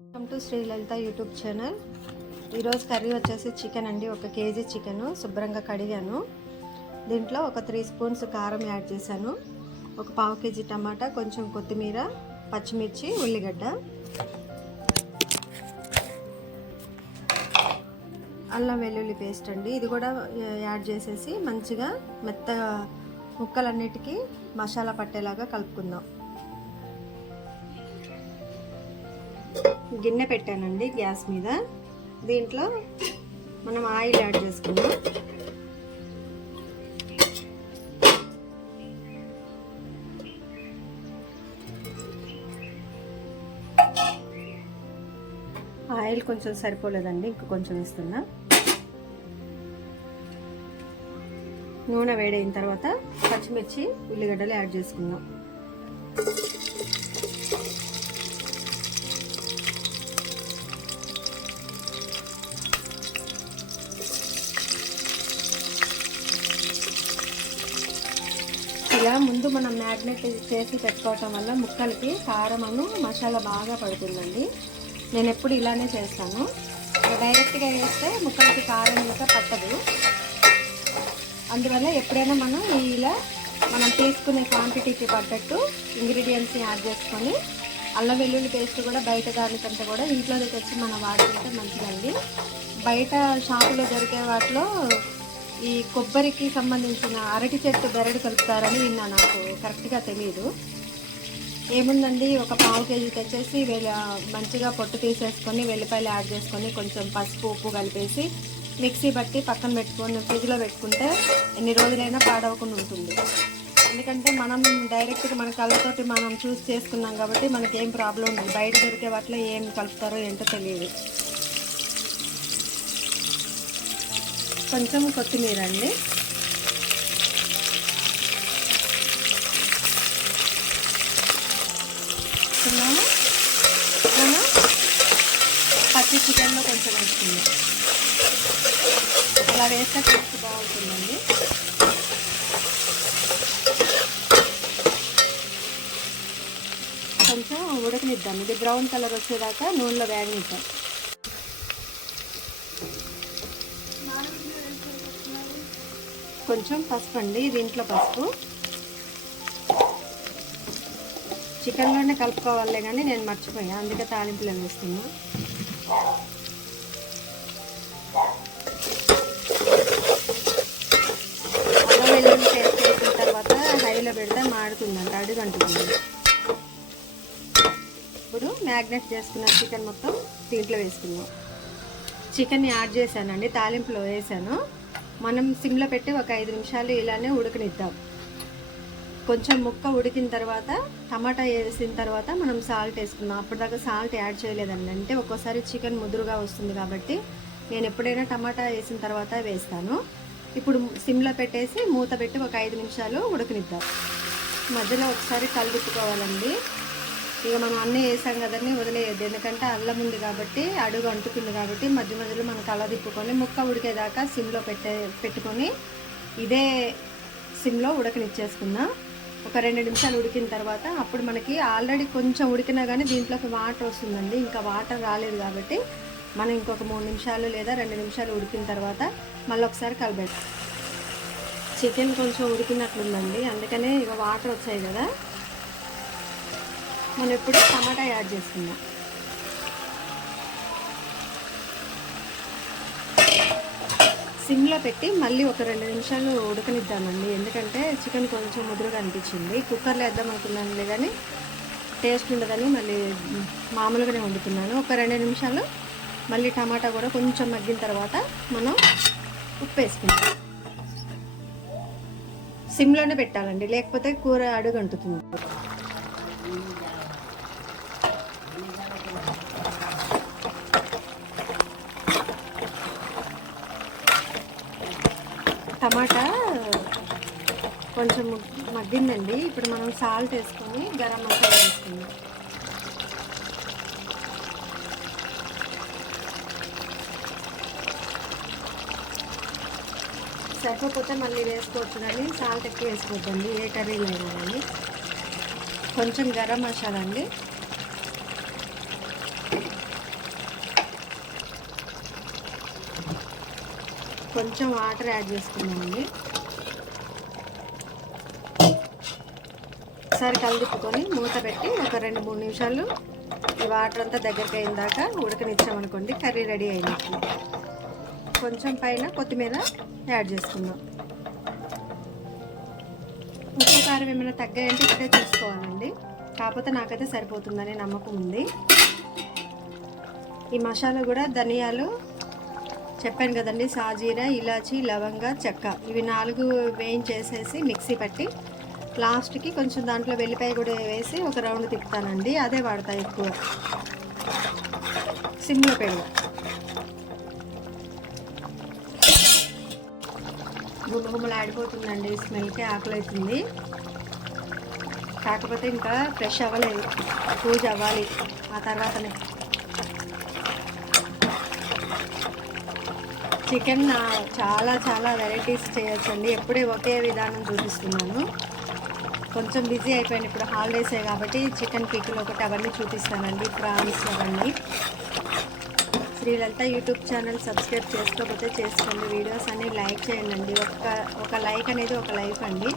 Welcome to Shri Lalitha YouTube channel. ఈరోజు curry వచ్చేసి chicken అండి. 1 కేజీ చికెన్ శుభ్రంగా కడిగాను. దీంట్లో ఒక 3 స్పూన్స్ కారం యాడ్ చేశాను. ఒక పావు కేజీ టమాటా, కొంచెం కొత్తిమీర, పచ్చిమిర్చి, ఉల్లిగడ్డ, అల్లం వెల్లుల్లి పేస్ట్ అండి. ఇది కూడా యాడ్ చేసేసి మంచిగా మెత్తగా ముక్కలన్నిటికీ మసాలా పట్టేలాగా కలుపుకుందాం. గిన్నె పెట్టానండి గ్యాస్ మీద. దీంట్లో మనం ఆయిల్ యాడ్ చేసుకుందాం. ఆయిల్ కొంచెం సరిపోలేదండి, ఇంక కొంచెం ఇస్తున్నా. నూనె వేడైన తర్వాత పచ్చిమిర్చి, ఉల్లిగడ్డలు యాడ్ చేసుకుందాం. ఇలా ముందు మనం మ్యాగ్నెట్ చేసి పెట్టుకోవటం వల్ల ముక్కలకి కారమును మసాలా బాగా పడుతుందండి. నేను ఎప్పుడు ఇలానే చేస్తాను. డైరెక్ట్గా వేస్తే ముక్కలకి కారం ఇంకా పట్టదు. అందువల్ల ఎప్పుడైనా మనం తీసుకునే క్వాంటిటీకి పడ్డట్టు ఇంగ్రీడియంట్స్ని యాడ్ చేసుకొని, అల్లం వెల్లుల్లి పేస్ట్ కూడా బయట దానికంటే కూడా ఇంట్లోనే తెచ్చి మనం వాడుకుంటే మంచిదండి. బయట షాపులో దొరికే వాటిలో ఈ కొబ్బరికి సంబంధించిన అరటి చెట్టు బెరడు కలుపుతారని విన్నా. నాకు కరెక్ట్గా తెలియదు. ఏముందండి, ఒక పావు కేజీ తెచ్చేసి మంచిగా పొట్టు తీసేసుకొని వెల్లిపాయలు యాడ్ చేసుకొని కొంచెం పసుపు, ఉప్పు కలిపేసి మిక్సీ బట్టి పక్కన పెట్టుకొని ఫ్రిడ్జ్లో పెట్టుకుంటే ఎన్ని రోజులైనా పాడవకుండా ఉంటుంది. ఎందుకంటే మనం డైరెక్ట్గా మన కళ్ళతోటి మనం చూస్ చేసుకున్నాం కాబట్టి మనకేం ప్రాబ్లం ఉండదు. బయట దొరికే వాటిలో ఏం కలుపుతారో ఏంటో తెలియదు. కొంచెం కొత్తిమీర అండి. మనం పచ్చి చికెన్లో కొంచెం వేసుకుందాం. అలా వేస్తే టేస్ట్ బాగుంటుందండి. కొంచెం ఉడకనిద్దాం. ఇది బ్రౌన్ కలర్ వచ్చేదాకా నూనెలో వేగనిద్దాం. కొంచెం పసుపు అండి. దీంట్లో పసుపు చికెన్లోనే కలుపుకోవాలే కానీ నేను మర్చిపోయాను, అందుకే తాలింపులో వేస్తున్నా. అల్లం వెల్లుల్లి పేస్ట్ వేసిన తర్వాత హైలో పెడితే మాడుతుందంట, అడుగంటుంది. ఇప్పుడు మ్యాగ్నెట్ చేసుకున్న చికెన్ మొత్తం దీంట్లో వేసుకుందాం. చికెన్ యాడ్ చేశానండి, తాలింపులో వేసాను. మనం సిమ్లో పెట్టి ఒక 5 నిమిషాలు ఇలానే ఉడకనిద్దాం. కొంచెం ముక్క ఉడికిన తర్వాత టమాటా వేసిన తర్వాత మనం సాల్ట్ వేసుకుందాం. అప్పటిదాకా సాల్ట్ యాడ్ చేయలేదండి, అంటే ఒక్కోసారి చికెన్ ముదురుగా వస్తుంది కాబట్టి నేను ఎప్పుడైనా టమాటా వేసిన తర్వాత వేస్తాను. ఇప్పుడు సిమ్లో పెట్టేసి మూత పెట్టి ఒక 5 నిమిషాలు ఉడకనిద్దాం. మధ్యలో ఒకసారి కలుపుకోవాలండి. ఇక మనం అన్నీ వేసాం కదండి, వదిలేయద్దు. ఎందుకంటే అల్లం ఉంది కాబట్టి అడుగు అంటుతుంది కాబట్టి మధ్య మధ్యలో మనం కల తిప్పుకొని ముక్క ఉడికేదాకా సిమ్లో పెట్టుకొని ఇదే సిమ్లో ఉడకనిచ్చేసుకుందాం. ఒక 2 నిమిషాలు ఉడికిన తర్వాత అప్పుడు మనకి ఆల్రెడీ కొంచెం ఉడికినా కానీ దీంట్లోకి వాటర్ వస్తుందండి. ఇంకా వాటర్ రాలేదు కాబట్టి మనం ఇంకొక 3 నిమిషాలు లేదా 2 నిమిషాలు ఉడికిన తర్వాత మళ్ళీ ఒకసారి కలబెట్టాం. చికెన్ కొంచెం ఉడికినట్లుందండి, అందుకనే ఇక వాటర్ వచ్చాయి కదా. మనం ఇప్పుడు టమాటా యాడ్ చేసుకుందాం. సిమ్లో పెట్టి మళ్ళీ ఒక 2 నిమిషాలు ఉడకనిద్దామండి. ఎందుకంటే చికెన్ కొంచెం ముదురుగా అనిపించింది. కుక్కర్లో వేద్దాం అనుకున్నానులే కానీ టేస్ట్ ఉండదని మళ్ళీ మామూలుగానే వండుతున్నాను. ఒక 2 నిమిషాలు మళ్ళీ టమాటా కూడా కొంచెం మగ్గిన తర్వాత మనం ఉప్పు వేసుకుంటాం. సిమ్లోనే పెట్టాలండి, లేకపోతే కూర అడుగు అంటుతుంది. టమాటా కొంచెం మగ్గిందండి. ఇప్పుడు మనం సాల్ట్ వేసుకొని గరం మసాలా వేసుకుందాం. సరిపోతే మళ్ళీ వేసుకోవచ్చు, కానీ సాల్ట్ ఎక్కువ వేసుకోవద్దండి ఏ కర్రీలో అయినా కానీ. కొంచెం గరం మసాలా అండి, కొంచెం వాటర్ యాడ్ చేసుకున్నామండి. ఒకసారి కలిదిప్పుకొని మూత పెట్టి ఒక 2-3 నిమిషాలు ఈ వాటర్ అంతా దగ్గరికి అయిన దాకా ఉడకనిచ్చామనుకోండి, కర్రీ రెడీ అయినట్టు. కొంచెం పైన కొత్తిమీర యాడ్ చేసుకుందాం. ఉప్పు కారం ఏమైనా తగ్గాయంటే ఇక్కడే చూసుకోవాలండి. కాకపోతే నాకైతే సరిపోతుందని నమ్మకం ఉంది. ఈ మసాలా కూడా ధనియాలు చెప్పాను కదండి, సాజీరా, ఇలాచి, లవంగ, చెక్క ఇవి 4 వేయించేసేసి మిక్సీ పట్టి లాస్ట్కి కొంచెం దాంట్లో వెల్లిపాయ కూడా వేసి ఒక రౌండ్ తిప్పుతానండి. అదే వాడతా ఎక్కువ. సిమ్లో పెరుగు గుమ్మగుమ్మలు ఆడిపోతుందండి. స్మెల్కే ఆకలి అవుతుంది. కాకపోతే ఇంకా ఫ్రెష్ అవ్వలేదు, పూజ అవ్వాలి ఆ తర్వాతనే. చికెన్ చాలా చాలా వెరైటీస్ చేయొచ్చండి. ఎప్పుడే ఒకే విధానం చూపిస్తున్నాను. కొంచెం బిజీ అయిపోయింది, ఇప్పుడు హాలిడేసే కాబట్టి చికెన్ పిక్కులు ఒకటి అవన్నీ చూపిస్తానండి, ప్రాన్స్ అవన్నీ. శ్రీలలిత యూట్యూబ్ ఛానల్ సబ్స్క్రైబ్ చేసుకోకపోతే చేసుకోండి. వీడియోస్ అన్నీ లైక్ చేయండి. ఒక లైక్ అనేది ఒక లైఫ్ అండి.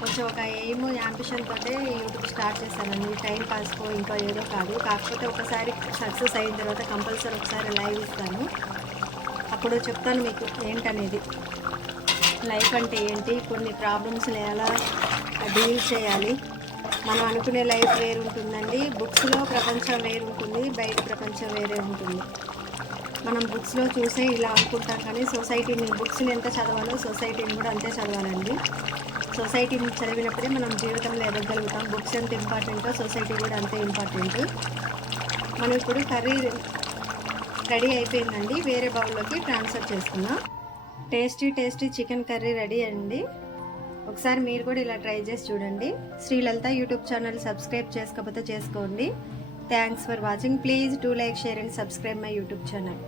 కొంచెం ఒక ఎయిమ్ యాంబిషన్ తోటే యూట్యూబ్ స్టార్ట్ చేశానండి. టైం పాస్కో ఇంకా ఏదో కాదు. కాకపోతే ఒకసారి సక్సెస్ అయిన తర్వాత కంపల్సరీ ఒకసారి లైవ్ ఇస్తాను. అప్పుడు చెప్తాను మీకు ఏంటనేది, లైఫ్ అంటే ఏంటి, కొన్ని ప్రాబ్లమ్స్ని ఎలా డీల్ చేయాలి. మనం అనుకునే లైఫ్ వేరు ఉంటుందండి. బుక్స్లో ప్రపంచం వేరు ఉంటుంది, బయట ప్రపంచం వేరే ఉంటుంది. మనం బుక్స్లో చూసే ఇలా అనుకుంటాం, కానీ బుక్స్ని ఎంత చదవాలో సొసైటీని కూడా అంతే చదవాలండి. సొసైటీని చదివినప్పుడే మనం జీవితంలో ఎదగలుగుతాం. బుక్స్ ఎంత ఇంపార్టెంటో సొసైటీ కూడా అంతే ఇంపార్టెంట్. మనం ఇప్పుడు కర్రీ రెడీ అయిపోయిందండి. వేరే బౌల్లోకి ట్రాన్స్ఫర్ చేసుకుందాం. టేస్టీ చికెన్ కర్రీ రెడీ అండి. ఒకసారి మీరు కూడా ఇలా ట్రై చేసి చూడండి. శ్రీలలిత యూట్యూబ్ ఛానల్ సబ్స్క్రైబ్ చేసుకోకపోతే చేసుకోండి. Thanks for watching. Please do like, share and subscribe my YouTube channel.